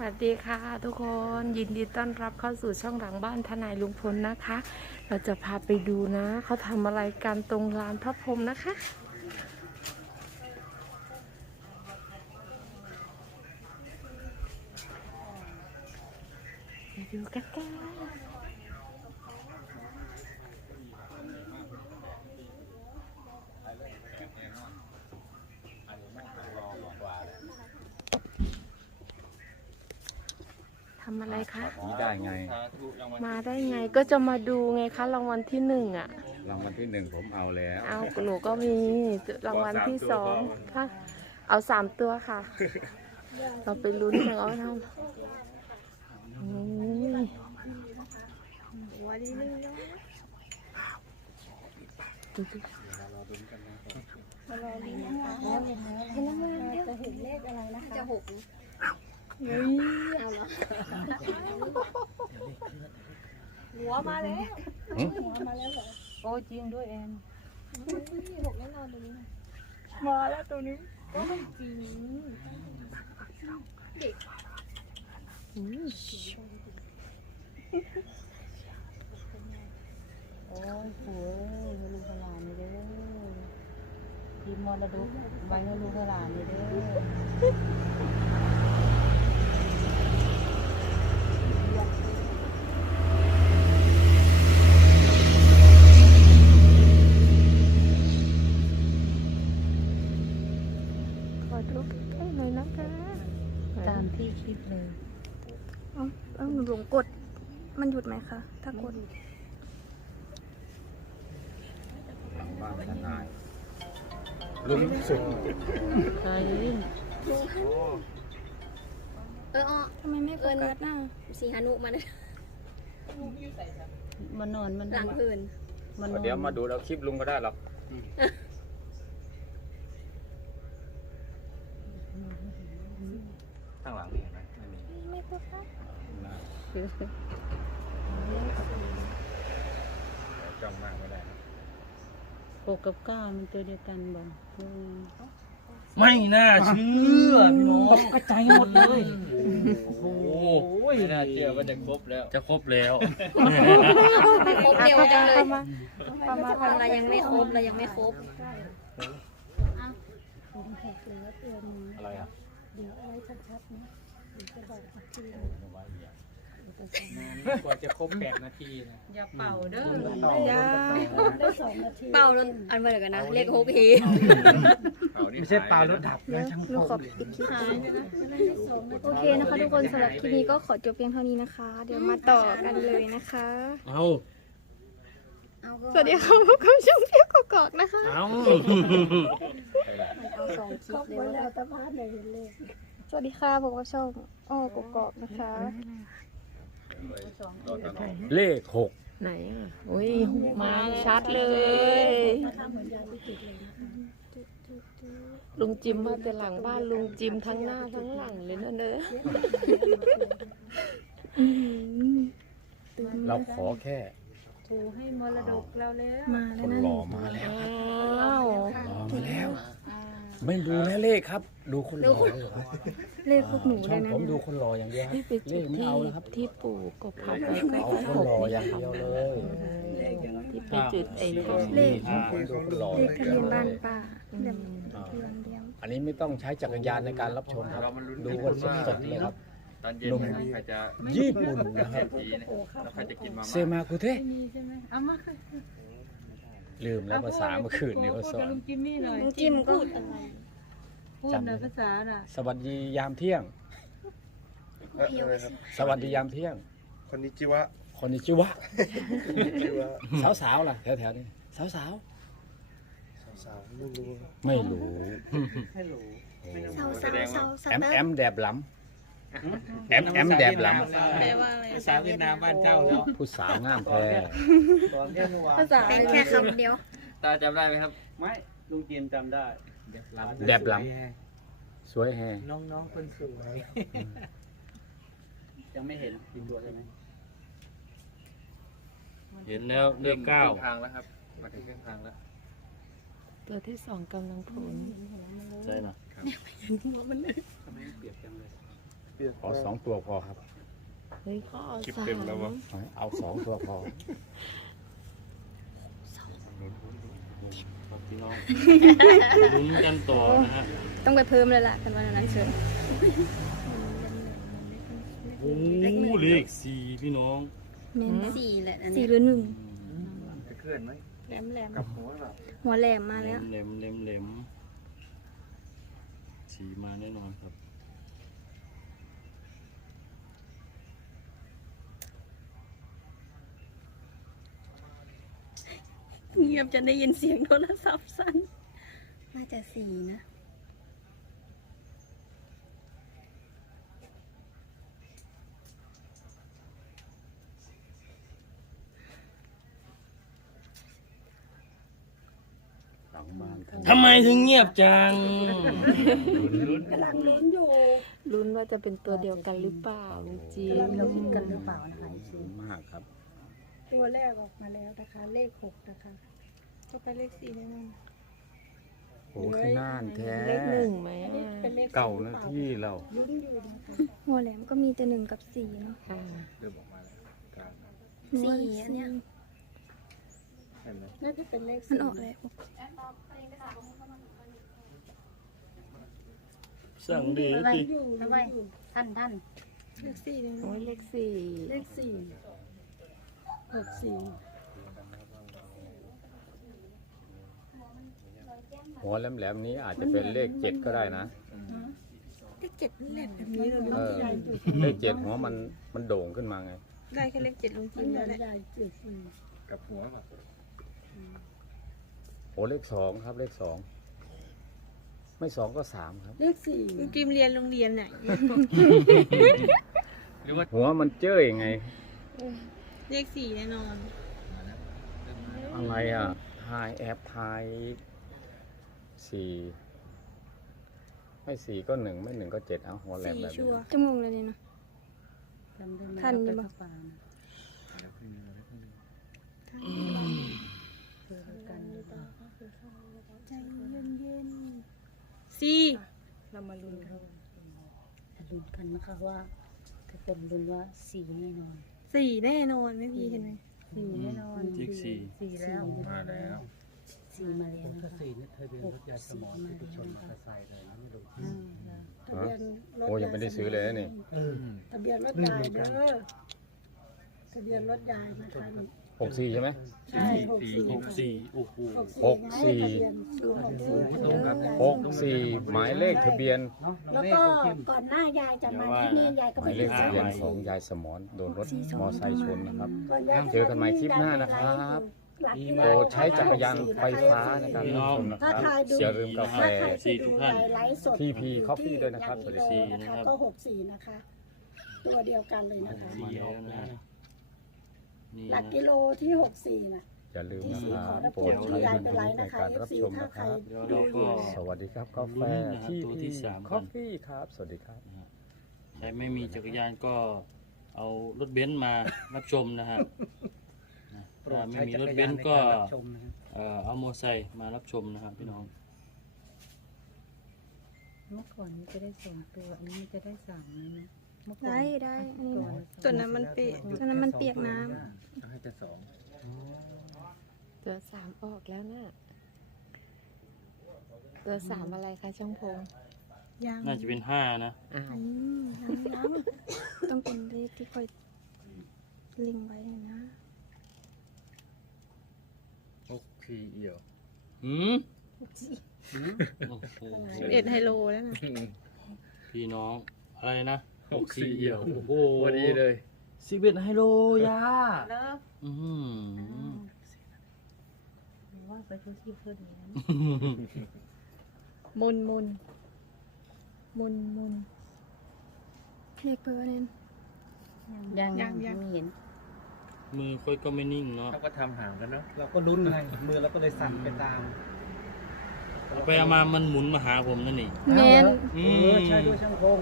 สวัสดีค่ะทุกคนยินดีต้อนรับเข้าสู่ช่องหลังบ้านทนายลุงพลนะคะ เราจะพาไปดูนะ เขาทำอะไรกันตรงลานพระพรหมนะคะ ไปดูกันกัน ทำอะไรคะ นี่ได้ไง มาได้ไงก็จะมาดูไงคะรางวัลที่หนึ่งอะ รางวัลที่หนึ่งผมเอาแล้วเอาหนูก็มีรางวัลที่สองค่ะ เอาสามตัวค่ะ เราไปลุ้นกันเอาทำโอ้ยดูสิจะหกเฮ้ย เอาเหรอหัวมาแล้วหัวมาแล้วเหรอโอ้จริงด้วยแอนหกแน่นอนตรงนี้มาแล้วตัวนี้ก็ไม่จริงอืมโอ้ยโหยลูกหลานนี่เด้อทีมมรดกไว้ให้ลูกหลานนี่เด้อ ขอดูใกล้ๆหน่อยนะคะ ตามที่คลิปเลย เอ้าเอ้าหนูหลงกด มันหยุดไหม คะถ้ากดหลังบ้านทนายลุ้นสุดใครเอออ้อทำไมไม่โฟกัสน่ะสีหานุมันมันนอนมันหลังพื้นมันนอนเดี๋ยวมาดูแล้วคลิปลุงก็ได้หรอกข้างหลังนี่เห็นไหมไม่มีไม่โฟกัส นะจ้องมากไม่ได้นะหกกับเก้ามันตัวเดียวกันบ่อืมไม่น่าเชื่อพี่น้องกระจายหมดเลยโอ้โหไม่น่าเชื่อว่าจะครบแล้ว จะครบแล้วครบเร็วจังเลยเข้ามาเข้ามาเรายังไม่ครบเรายังไม่ครบอะไรอะก ว่าจะครบแปดนาทีนะอย่าเป่าเด้อยาเป่าแล้วอันเมื่อกันนะ เลขหกพีไม่ใช่ปลารถดับนะช่างหนูขอปิดคลิปโอเคนะคะทุกคนสำหรับคลิปนี้ก็ขอจบเพียงเท่านี้นะคะ เดี๋ยวมาต่อกันเลยนะคะ เอาเอาก็สวัสดีค่ะพบกับช่องเพียวกอกๆนะคะเอาเอาสองคลิปเลยสวัสดีค่ะพบกับช่องอ้อกกอกๆนะคะ เลขหกไหนอะอุ้ยมาชัดเลย ลุงจิมมาแต่หลังบ้านลุงจิมทั้งหน้าทั้งหลังเลยนะเนอะเราขอแค่ถูให้มรดกเราแล้ว มาคแล้วนนะหล่อมาแล้วอ้าวหล่อมาแล้ว ไม่ดูแลเลขครับ ดูคนหล่อเลยครับเลขพวกหนูช่เลองยนะผมดูคนหล่ออย่างเดียวครับที่ไปเลจุดขไม่ที่เอาแล้วครับที่ปู่กบผักไว้ก็เอาแค่คนหกหล่ออนี่ย่างค่ะเดียวเลยที่ไปจุดไอ้ทองเลขคนดูคนหล่อเลอขย่างทะเดีเบียยวนบ้านป้าเดี๋ยวเดือนเดียวอันนี้ไม่ต้องใช้จักรยานในการรับชมครับ ดูกันสดๆเลยครับ ตอนเย็นลงนะครับใครจะญี่ปุ่นนะครับทีนะแล้วใครจะกินมาเซม่ามาคุเทะ มีใช่ไหมเอามาค่ะ ลืมแล้วภาษาเมื่อคืนนี่เขาสอน ลุงจิมมี่หน่อยน้องจิมก็ พูดหน่อยภาษาน่ะสวัสดียามเที่ยงสวัสดียามเที่ยงคนนิจิวะคนนี้ชื่อวะจิวะสาวๆล่ะแถวๆนี้สาวสาวๆไม่รู้ๆไม่รู้ สาวสาวสาวสาวแอมแอมแดบหล้ำ แอมแอมแดบหล้แปลว่าอะไรภาษาเวียดนามบ้านเจ้าแล้วำผู้สาวงามแท้ภาษาเป็นแค่คำเดียว ตาจำได้ไหมครับ ไม่ลุงเจียมจำได้ แดบหล้ำสวยแฮน้องๆคนสวยยังไม่เห็นกินตัวใช่ไหมเห็นแล้วเลขเก้าทางแล้วครับมาถึงครึ่งทางแล้ว ตัวที่สองกำลังผลใช่เนาะทำไมเปรียบจังเลย เปลี่ยนขอสองตัวพอครับ เฮ้ยเขาเอาคลิปสาเต็มแล้ววะ มเอาสองตัวพอ ครับพี่น้องลุ้นกันต่อนะฮะต้องไปเพิ่มเลยล่ะกันวันนั้นเชิญโอ้เลขสี่พี่น้อง แม่นสี่แหละอันสี่นี้หรือหนึ่งจะเคลื่อนไหมแหลมแหลมกับหัวแบบหัวแหลมมาแล้ว เล็มเล็มเล็มสี่มาแน่นอนครับ เงียบจะได้ยินเสียงโทรศัพท์สั้น น่าจะสี่นะ หลังบ้านท่านทำไมถึงเงียบจังลุ้นว่าจะเป็นตัวเดียวกันหรือเปล่าจริง เราคิดกันหรือเปล่านะคะอีกทีมากครับ ตัวแรกออกมาแล้วนะคะ เลขหกนะคะก็ไปเลขสี่แน่นอนโอ้ขึ้นน่านแท้เลขหนึ่งไหมอันนี้อะเป็นเลขเก่านะที่เราลุ้นอยู่นะคะหัวแหลมก็มีแต่หนึ่งกับสี่เนาะอ่าเริ่มออกมาแล้วกลางสี่อันเนี้ยเห็นไหมน่าจะเป็นเลขมันสี่ออกแล้วสั่งดีอะไรสิอยู่ทำไมอยู่ท่านท่านเลขสี่แน่นโอ้อนยเลขสี่เลขสี่ หกสี่หัวแหลมๆนี้อาจจะเป็นเลขเจ็ดก็ได้นะ เลขเจ็ดนั่นแหละแบบนี้เราเออเลขเจ็ดหัวมันมันโด่งขึ้นมาไง ได้แค่เลขเจ็ดลงจิ้มแล้วแหละกับหัวแบบโอ้เลขสองครับเลขสอง ไม่สองก็สามครับ เลขสี่ลุงจิมเรียนโรงเรียนเนี่ยหัวมันเจ้ยไง เลขสี่แน่นอน อะไรอะทายแอปทายสี่ไม่สี่ก็หนึ่งไม่หนึ่งก็เจ็ดเอาหัวแหลมสี่แบบชันี้วร์จมูกเลยเนี่ยเนาะจำได้ไหมท่านอยู่เราปะไปฟังเจอกันหรือเปล่าใจเย็นๆสี่เรามาลุ้นกันลุ้นกันนะคะว่าถ้าเป็นลุ้นว่าสี่แน่นอน สี่แน่นอนไม่พี่เห็นไหมสี่แน่นอนเลขสี่ สี่แล้วมาแล้วสี่มาแล้วนะคะหกสี่มาแล้วนะคะอืมทะเบียนรถโอ้ยังไม่ได้ซื้อเลยนะนี่ทะเบียนรถยายเด้อทะเบียนรถยายนะคะนี่ หกสี่ใช่ไหม ใช่หกสี่หกสี่โอ้โหหกสี่ หกสี่หมายเลขทะเบียน แล้วก็ก่อนหน้ายายจะมาที่นี่ยายก็หไปมายเลขซื้ทะอเบียนของยายสมอนโดนรถมอไซค์ชนนะครับ ก่อนยายเจอกันใหม่คลิปหน้านะครับ โปรดใช้จักรยานไฟฟ้าในการรับชมนะครับอย่าลืมกาแฟสี่ทุกท่านไลฟ์สด TP Coffee ด้วยนะครับ สวัสดีสี่นะนะคคะรับก็หกสี่นะคะ ตัวเดียวกันเลยนะคะมาแล้วนะฮะ นี่หลันะกกิโลที่หกสี่นะ อย่าลืมที่นะสี่คขรัอบรับโปรผดมใช้ยายดุลเป็นไรพินิจในนะคะการรับ FC ชมถ้านะใคครรับ เดี๋ยวเราก็ สวัสดีครับกาแฟลุ้นนะฮะที่ตัวที่พีสามกันคอฟฟี่ครับ สวัสดีครับ ใครไม่มีจักรยานก็เอารถเบนซ์มารับชมนะฮะนะถ้าไม่มีรถเบนซ์ก็เอ่อเอามอเตอร์ไซค์มารับชมนะครับพี่น้อง เมื่อก่อนนี้จะได้สองตัว อันนี้มันจะได้สามแล้วนะ เมื่อก่อนได้ได้อันนี้นะตัวนั้นมันเปียกตอนนั้นมันเปียกน้ให้แต่สองตัวสามออกแล้วน่ะตัวสามอะไรคะช่างพงยังน่าจะเป็นห้านะอ้าวำอืมยังๆต้องเป็นเลขที่ค่อยลิงไว้นะหกสี่เอี่ยวหืมโอ้โหสิบเอ็ดไฮโลแล้วนะพี่น้องอะไรนะ หกสี่เอี่ยวโอ้โหพอดีเลยสิบเอ็ดไฮโลยาเลิกอืมว่าไปทุกที่เพื่อดีนะมุนมุนมุนมุนเลขเบอร์เนี่ยยังยังยังไม่เห็น มือค่อยก็ไม่นิ่งเนาะเขาก็ทำห่างกันเนาะเราก็ลุ้นไงมือเราก็เลยสั่นไปตามเอาไปเอามามันหมุนมาหาผมนั่นนี่แมนอืเอมอใช่ด้วยช่างพง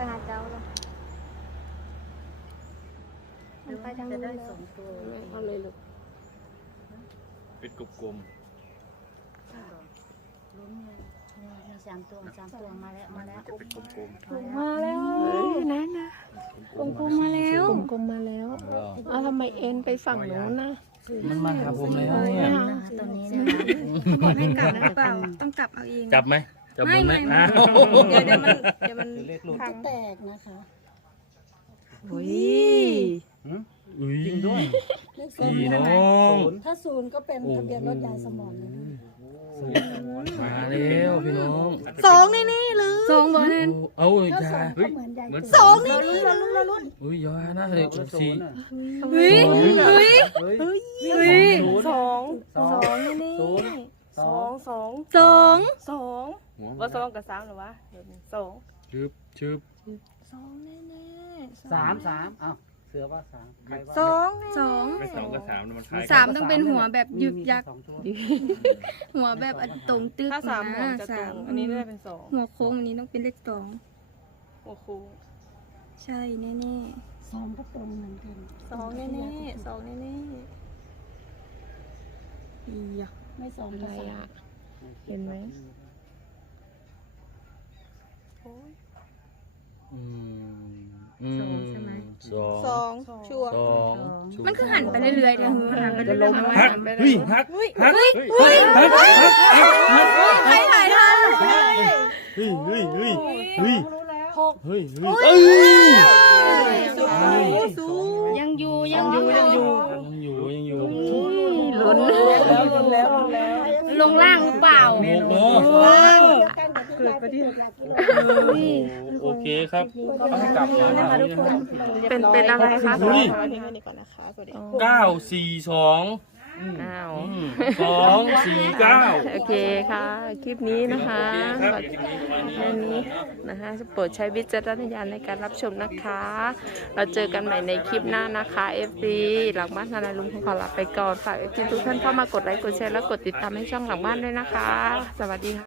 ไปหาเจ้าแล้วมันไปทางจะนู้นได้แล้สวองตัวเอาเลยลูกเป็นกลมลุ้นไงเนี่ยสามตัวสามตัวมาแล้วมาแล้วจะเป็นกลมมาแล้วเฮ้ยนะนะกลมๆมาแล้วกลมๆมาแล้วเอาทำไมเอ็นไปฝั่งโน้นนะมันมาหาผมแล้วเนี่ยนะคะตัวนี้นะคะบอกให้กลับนะหรือเปล่า ต้องกลับเอาเองจับไหม จับบไม่นไหมไม่อ้าวเดี๋ยวเดี๋ยวมันเดี๋ยวมันเลขหลุดจะแตกนะคะอุ้ยอุ้ยจริงด้วยเลขศูพี่นย์น้องถ้าศูนย์ก็เป็นทะเบียนรถยายสมอนเลยนะมาแล้วพี่น้องสองแน่ๆเลยสองบอนั่นเอาถ้าอย่าสองก็เหมือนยายเหมือนสสอองงนี่นี่เราลุ้นเราลุ้นอุ้ยอย่านะเลยศูนย์สี่น่ะเฮ้ยเฮ้ยเฮ้ยเฮ้ยสองสองสองนี่ศูนย์สอง สอง สอง ส องหัวว่าสองกับสามหรือวะเดี๋ยวนี้สองชึบชึบสองแน่ๆสามสามเอ้าเสือว่าสามใครว่าสองสอง ไม่สองกับสามมันคล้ายสามต้องเป็นหัวแบบยึกยักสองตัวหัวแบบอันตรงตึกถ้าสามหัวจะตรสางมอันนี้ได้เป็นสองหัวโค้งอันนี้ต้องเป็นเลขสองโอ้โหใช่แน่สองก็ตรงเหมือนกันสองแน่ๆสองแน่ๆอีอะไม่สองอะไรก็สาอะมเห็นไหม โอ้ย อืมอืมสองสองชัวร์ สองๆมันคือหันไปเรื่อยๆนะหันไปเรื่อยๆฮักเฮ้ยฮักฮักเฮ้ยฮักฮักใครถ่ายทันเฮ้ยเฮ้ยเฮ้ยเฮ้ยเฮ้ยหกเฮ้ยเฮ้ยเอ้ยสูงยังอยู่ยังอยู่ยังอยู่ยังอยู่ยังอยู่ลุ้นแล้วลงแล้วลงแล้วลงล่างหรือเปล่าโอ้โห เกิดไปที่โอเคครับกลับมานะคะทุกคนเป็นเป็นอะไรคะเฮ้ยขอทิ้งไว้นี่ก่อนนะคะสวัสดีเก้าสี่สองอ้าวสองสี่เก้าโอเคค่ะ คลิปนี้นะคะครับแค่นี้นะคะโปรดใช้วิจารณญาณในการรับชมนะคะ เราเจอกันใหม่ในคลิปหน้านะคะ FB หลังบ้านทนายลุงขอลาไปก่อนฝาก FB ทุกท่านเข้ามากดไลค์กดแชร์และกดติดตามให้ช่องหลังบ้านด้วยนะคะ สวัสดีค่ะ